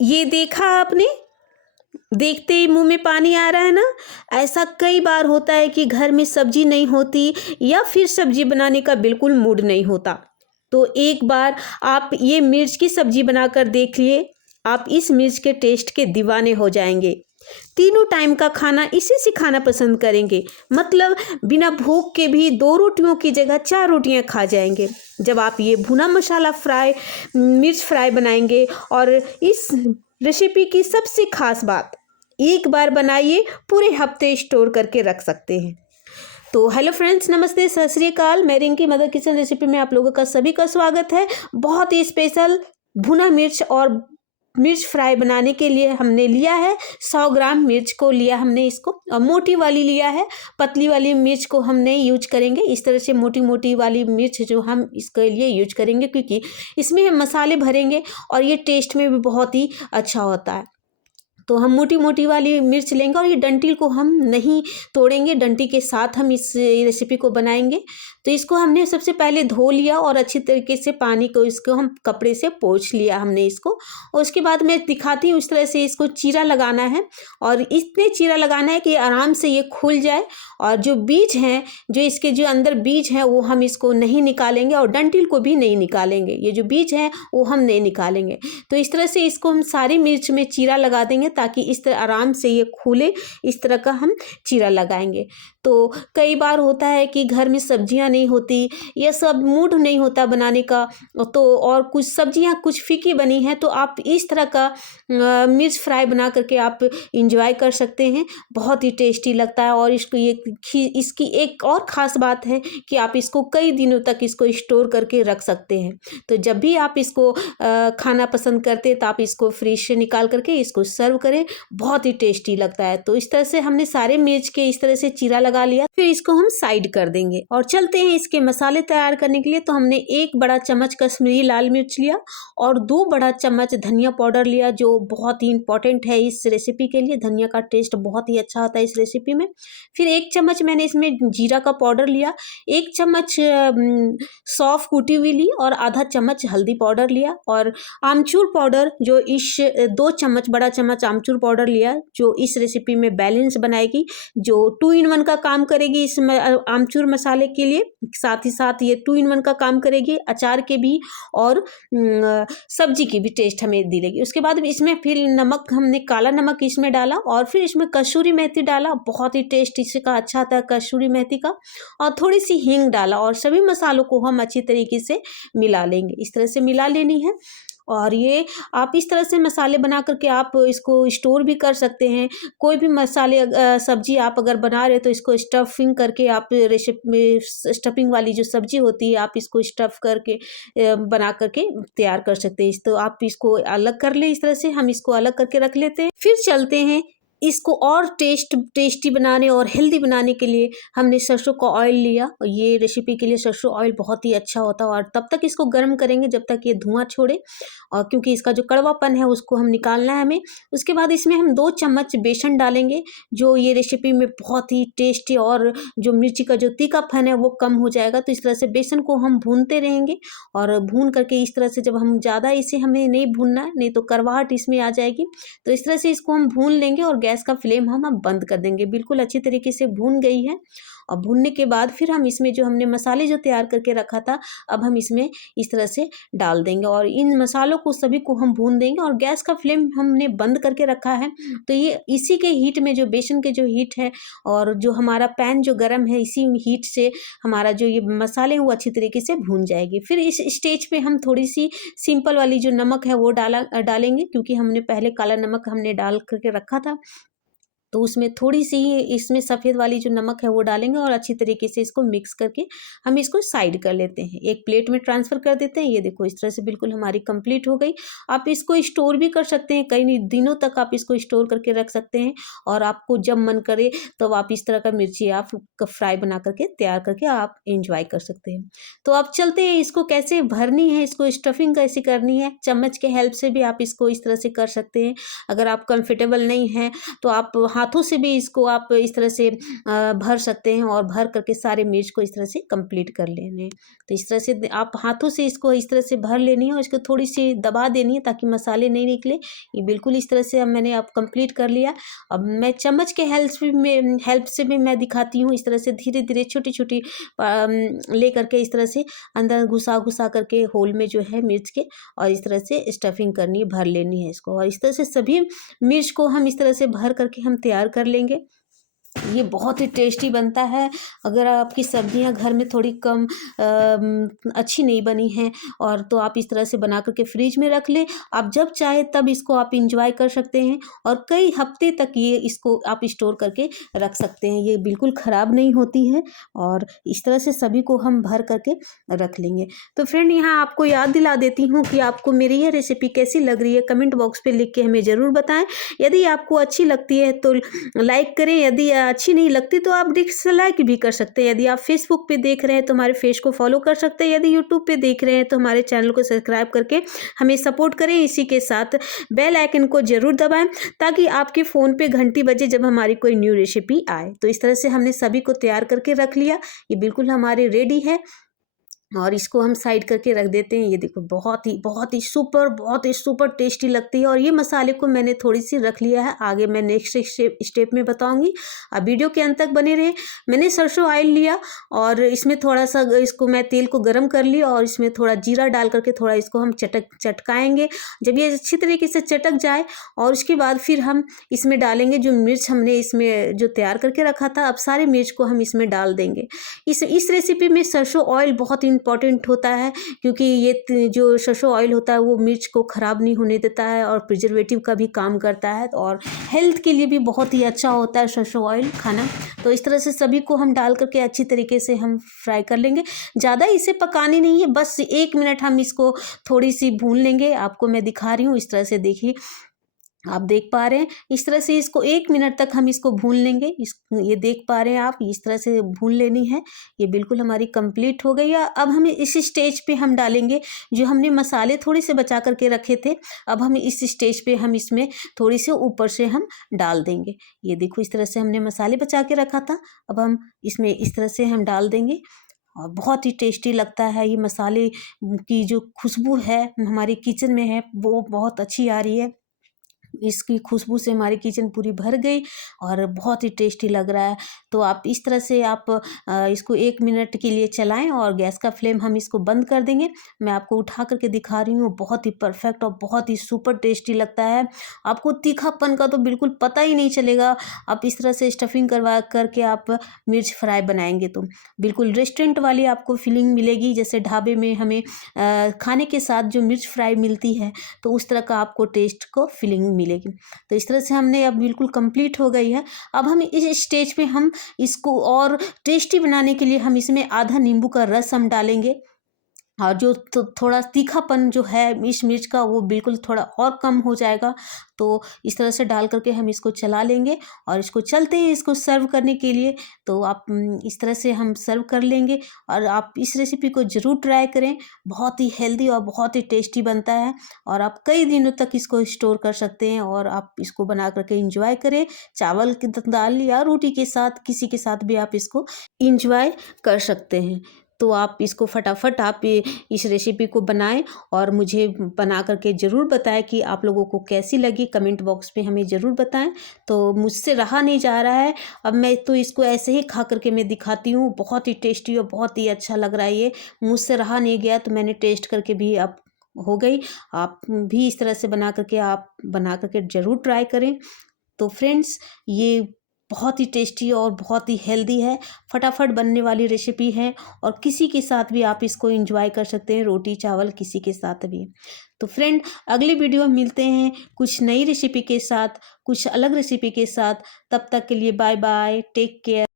ये देखा आपने? देखते ही मुंह में पानी आ रहा है ना। ऐसा कई बार होता है कि घर में सब्जी नहीं होती या फिर सब्जी बनाने का बिल्कुल मूड नहीं होता। तो एक बार आप ये मिर्च की सब्जी बनाकर देखिए। आप इस मिर्च के टेस्ट के दीवाने हो जाएंगे। तीनों टाइम का खाना इसी से खाना पसंद करेंगे। मतलब बिना भूख के भी 2 रोटियों की जगह 4 रोटियां खा जाएंगे जब आप ये भुना मसाला फ्राई मिर्च फ्राई बनाएंगे। और इस रेसिपी की सबसे खास बात, एक बार बनाइए पूरे हफ्ते स्टोर करके रख सकते हैं। तो हेलो फ्रेंड्स, नमस्ते, सत श्री अकाल। मैं रिंकी मदर किचन रेसिपी में आप लोगों का सभी का स्वागत है। बहुत ही स्पेशल भुना मिर्च और मिर्च फ्राई बनाने के लिए हमने लिया है 100 ग्राम मिर्च को लिया हमने इसको, और मोटी वाली लिया है। पतली वाली मिर्च को हम नहीं यूज करेंगे। इस तरह से मोटी मोटी वाली मिर्च जो हम इसके लिए यूज करेंगे, क्योंकि इसमें हम मसाले भरेंगे और ये टेस्ट में भी बहुत ही अच्छा होता है। तो हम मोटी मोटी वाली मिर्च लेंगे और ये डंठल को हम नहीं तोड़ेंगे, डंठी के साथ हम इस रेसिपी को बनाएंगे। तो इसको हमने सबसे पहले धो लिया और अच्छी तरीके से पानी को इसको हम कपड़े से पोंछ लिया हमने इसको। और उसके बाद मैं दिखाती हूँ, इस तरह से इसको चीरा लगाना है और इतने चीरा लगाना है कि आराम से ये खुल जाए। और जो बीज हैं, जो इसके जो अंदर बीज हैं, वो हम इसको नहीं निकालेंगे और डंठल को भी नहीं निकालेंगे। ये जो बीज हैं वो हम नहीं निकालेंगे। तो इस तरह से इसको हम सारी मिर्च में चीरा लगा देंगे ताकि इस तरह आराम से ये खुले। इस तरह का हम चीरा लगाएंगे। तो कई बार होता है कि घर में सब्जियां नहीं होती, ये सब मूड नहीं होता बनाने का, तो और कुछ सब्जियां कुछ फीकी बनी हैं, तो आप इस तरह का मिर्च फ्राई बना करके आप इंजॉय कर सकते हैं। बहुत ही टेस्टी लगता है। और इसकी एक और ख़ास बात है कि आप इसको कई दिनों तक इसको स्टोर करके रख सकते हैं। तो जब भी आप इसको खाना पसंद करते हैं तो आप इसको फ्रिज से निकाल करके इसको सर्व करें। बहुत ही टेस्टी लगता है। तो इस तरह से हमने सारे मिर्च के इस तरह से चीरा लगा लिया। फिर इसको हम साइड कर देंगे और चलते हैं इसके मसाले तैयार करने के लिए। तो हमने 1 बड़ा चम्मच कश्मीरी लाल मिर्च लिया और 2 बड़ा चम्मच धनिया पाउडर लिया, जो बहुत ही इंपॉर्टेंट है इस रेसिपी के लिए। धनिया का टेस्ट बहुत ही अच्छा होता है इस रेसिपी में। फिर 1 चम्मच मैंने इसमें जीरा का पाउडर लिया, 1 चम्मच सौंफ कूटी हुई ली और आधा चम्मच हल्दी पाउडर लिया। और आमचूर पाउडर, जो इस 2 चम्मच बड़ा चम्मच आमचूर पाउडर लिया, जो इस रेसिपी में बैलेंस बनाएगी, जो 2 in 1 का काम करेगी इस आमचूर मसाले के लिए। साथ ही साथ ये 2 in 1 का काम करेगी, अचार के भी और सब्जी की भी टेस्ट हमें दिलेगी। उसके बाद इसमें फिर नमक, हमने काला नमक इसमें डाला और फिर इसमें कसूरी मेथी डाला। बहुत ही टेस्ट इसका अच्छा आता है कसूरी मेथी का। और थोड़ी सी हींग डाला और सभी मसालों को हम अच्छी तरीके से मिला लेंगे। इस तरह से मिला लेनी है। और ये आप इस तरह से मसाले बना करके आप इसको स्टोर भी कर सकते हैं। कोई भी मसाले सब्जी आप अगर बना रहे हो तो इसको स्टफिंग करके आप रेसिपी में, स्टफिंग वाली जो सब्जी होती है, आप इसको स्टफ करके बना करके तैयार कर सकते हैं। तो आप इसको अलग कर ले। इस तरह से हम इसको अलग करके रख लेते हैं। फिर चलते हैं इसको और टेस्टी बनाने और हेल्दी बनाने के लिए। हमने सरसों का ऑयल लिया और ये रेसिपी के लिए सरसों ऑयल बहुत ही अच्छा होता है। और तब तक इसको गर्म करेंगे जब तक ये धुआं छोड़े, और क्योंकि इसका जो कड़वापन है उसको हम निकालना है हमें। उसके बाद इसमें हम 2 चम्मच बेसन डालेंगे, जो ये रेसिपी में बहुत ही टेस्टी, और जो मिर्ची का जो तीखापन है वो कम हो जाएगा। तो इस तरह से बेसन को हम भूनते रहेंगे और भून करके इस तरह से, जब हम ज़्यादा इसे हमें नहीं भूनना है, नहीं तो कड़वाहट इसमें आ जाएगी। तो इस तरह से इसको हम भून लेंगे और गैस का फ्लेम हम अब बंद कर देंगे। बिल्कुल अच्छी तरीके से भून गई है। और भूनने के बाद फिर हम इसमें जो हमने मसाले जो तैयार करके रखा था, अब हम इसमें इस तरह से डाल देंगे और इन मसालों को सभी को हम भून देंगे। और गैस का फ्लेम हमने बंद करके रखा है। तो ये इसी के हीट में, जो बेसन के जो हीट है और जो हमारा पैन जो गर्म है, इसी हीट से हमारा जो ये मसाले हैं वो अच्छी तरीके से भून जाएगी। फिर इस स्टेज पे हम थोड़ी सी सिंपल वाली जो नमक है वो डालेंगे, क्योंकि हमने पहले काला नमक हमने डाल करके रखा था। तो उसमें थोड़ी सी ही इसमें सफ़ेद वाली जो नमक है वो डालेंगे और अच्छी तरीके से इसको मिक्स करके हम इसको साइड कर लेते हैं। एक प्लेट में ट्रांसफ़र कर देते हैं। ये देखो, इस तरह से बिल्कुल हमारी कंप्लीट हो गई। आप इसको स्टोर भी कर सकते हैं, कई दिनों तक आप इसको स्टोर करके रख सकते हैं। और आपको जब मन करे तो आप इस तरह का मिर्ची आप फ्राई बना करके तैयार करके आप इंजॉय कर सकते हैं। तो अब चलते हैं इसको कैसे भरनी है, इसको स्टफिंग कैसे करनी है। चम्मच के हेल्प से भी आप इसको इस तरह से कर सकते हैं। अगर आप कंफर्टेबल नहीं हैं तो आप हाथ हाथों से भी इसको आप इस तरह से भर सकते हैं और भर करके सारे मिर्च को इस तरह से कंप्लीट कर लेने हैं। तो इस तरह से आप हाथों से इसको इस तरह से भर लेनी है और इसको थोड़ी सी दबा देनी है ताकि मसाले नहीं निकले। ये बिल्कुल इस तरह से अब मैंने कंप्लीट कर लिया। अब मैं चम्मच के हेल्प से भी मैं दिखाती हूँ। इस तरह से धीरे धीरे छोटी छोटी ले करके इस तरह से अंदर घुसा घुसा करके होल में जो है मिर्च के, और इस तरह से स्टफिंग करनी है, भर लेनी है इसको। और इस तरह से सभी मिर्च को हम इस तरह से भर करके हम तैयार कर लेंगे। ये बहुत ही टेस्टी बनता है। अगर आपकी सब्जियां घर में थोड़ी कम अच्छी नहीं बनी हैं और तो आप इस तरह से बना करके फ्रिज में रख लें। आप जब चाहे तब इसको आप इंजॉय कर सकते हैं और कई हफ्ते तक ये इसको आप स्टोर करके रख सकते हैं। ये बिल्कुल ख़राब नहीं होती है और इस तरह से सभी को हम भर करके रख लेंगे। तो फ्रेंड, यहाँ आपको याद दिला देती हूँ कि आपको मेरी यह रेसिपी कैसी लग रही है, कमेंट बॉक्स पे लिख के हमें ज़रूर बताएं। यदि आपको अच्छी लगती है तो लाइक करें, यदि अच्छी नहीं लगती तो आप डिसलाइक भी कर सकते हैं। यदि आप फेसबुक पे देख रहे हैं तो हमारे पेज को फॉलो कर सकते हैं। यदि यूट्यूब पे देख रहे हैं तो हमारे चैनल को सब्सक्राइब करके हमें सपोर्ट करें। इसी के साथ बेल आइकन को जरूर दबाएं ताकि आपके फ़ोन पे घंटी बजे जब हमारी कोई न्यू रेसिपी आए। तो इस तरह से हमने सभी को तैयार करके रख लिया। ये बिल्कुल हमारे रेडी है और इसको हम साइड करके रख देते हैं। ये देखो बहुत ही सुपर टेस्टी लगती है। और ये मसाले को मैंने थोड़ी सी रख लिया है, आगे मैं नेक्स्ट स्टेप में बताऊंगी। अब वीडियो के अंत तक बने रहे। मैंने सरसों ऑयल लिया और इसमें थोड़ा सा इसको मैं तेल को गर्म कर लिया और इसमें थोड़ा जीरा डाल करके थोड़ा इसको हम चटकाएंगे। जब ये अच्छी तरीके से चटक जाए और उसके बाद फिर हम इसमें डालेंगे जो मिर्च हमने इसमें जो तैयार करके रखा था। अब सारे मिर्च को हम इसमें डाल देंगे। इस रेसिपी में सरसों ऑयल बहुत इम्पॉर्टेंट होता है क्योंकि ये जो सरसों ऑयल होता है वो मिर्च को ख़राब नहीं होने देता है और प्रिजर्वेटिव का भी काम करता है और हेल्थ के लिए भी बहुत ही अच्छा होता है सरसों ऑयल खाना। तो इस तरह से सभी को हम डाल करके अच्छी तरीके से हम फ्राई कर लेंगे। ज़्यादा इसे पकानी नहीं है, बस 1 मिनट हम इसको थोड़ी सी भून लेंगे। आपको मैं दिखा रही हूँ, इस तरह से देखिए, आप देख पा रहे हैं। इस तरह से इसको 1 मिनट तक हम इसको भून लेंगे। ये देख पा रहे हैं आप, इस तरह से भून लेनी है। ये बिल्कुल हमारी कंप्लीट हो गई है। अब हमें इस स्टेज पे हम डालेंगे जो हमने मसाले थोड़े से बचा करके रखे थे। अब हम इस स्टेज पे हम इसमें थोड़ी से ऊपर से हम डाल देंगे। ये देखो, इस तरह से हमने मसाले बचा के रखा था, अब हम इसमें इस तरह से हम डाल देंगे और बहुत ही टेस्टी लगता है। ये मसाले की जो खुशबू है हमारी किचन में है वो बहुत अच्छी आ रही है। इसकी खुशबू से हमारी किचन पूरी भर गई और बहुत ही टेस्टी लग रहा है। तो आप इस तरह से आप इसको 1 मिनट के लिए चलाएं और गैस का फ्लेम हम इसको बंद कर देंगे। मैं आपको उठा करके दिखा रही हूँ, बहुत ही परफेक्ट और बहुत ही सुपर टेस्टी लगता है। आपको तीखापन का तो बिल्कुल पता ही नहीं चलेगा। आप इस तरह से स्टफिंग करवा करके आप मिर्च फ्राई बनाएंगे तो बिल्कुल रेस्टोरेंट वाली आपको फीलिंग मिलेगी। जैसे ढाबे में हमें खाने के साथ जो मिर्च फ्राई मिलती है तो उस तरह का आपको टेस्ट को फीलिंग मिलेगी। तो इस तरह से हमने अब बिल्कुल कंप्लीट हो गई है। अब हम इस स्टेज पे हम इसको और टेस्टी बनाने के लिए हम इसमें आधा नींबू का रस हम डालेंगे और जो थोड़ा तीखापन जो है इस मिर्च का वो बिल्कुल थोड़ा और कम हो जाएगा। तो इस तरह से डाल करके हम इसको चला लेंगे और इसको चलते ही इसको सर्व करने के लिए तो आप इस तरह से हम सर्व कर लेंगे। और आप इस रेसिपी को ज़रूर ट्राई करें, बहुत ही हेल्दी और बहुत ही टेस्टी बनता है और आप कई दिनों तक इसको स्टोर कर सकते हैं और आप इसको बना करके इंजॉय करें। चावल की दाल या रोटी के साथ, किसी के साथ भी आप इसको इंजॉय कर सकते हैं। तो आप इसको फटाफट आप इस रेसिपी को बनाएं और मुझे बना करके ज़रूर बताएं कि आप लोगों को कैसी लगी। कमेंट बॉक्स में हमें ज़रूर बताएं। तो मुझसे रहा नहीं जा रहा है, अब मैं तो इसको ऐसे ही खा करके मैं दिखाती हूँ। बहुत ही टेस्टी और बहुत ही अच्छा लग रहा है। ये मुझसे रहा नहीं गया तो मैंने टेस्ट करके भी अब हो गई। आप भी इस तरह से बना करके ज़रूर ट्राई करें। तो फ्रेंड्स, ये बहुत ही टेस्टी और बहुत ही हेल्दी है, फटाफट बनने वाली रेसिपी है और किसी के साथ भी आप इसको एंजॉय कर सकते हैं, रोटी चावल किसी के साथ भी। तो फ्रेंड, अगली वीडियो में मिलते हैं कुछ नई रेसिपी के साथ, कुछ अलग रेसिपी के साथ। तब तक के लिए बाय बाय, टेक केयर।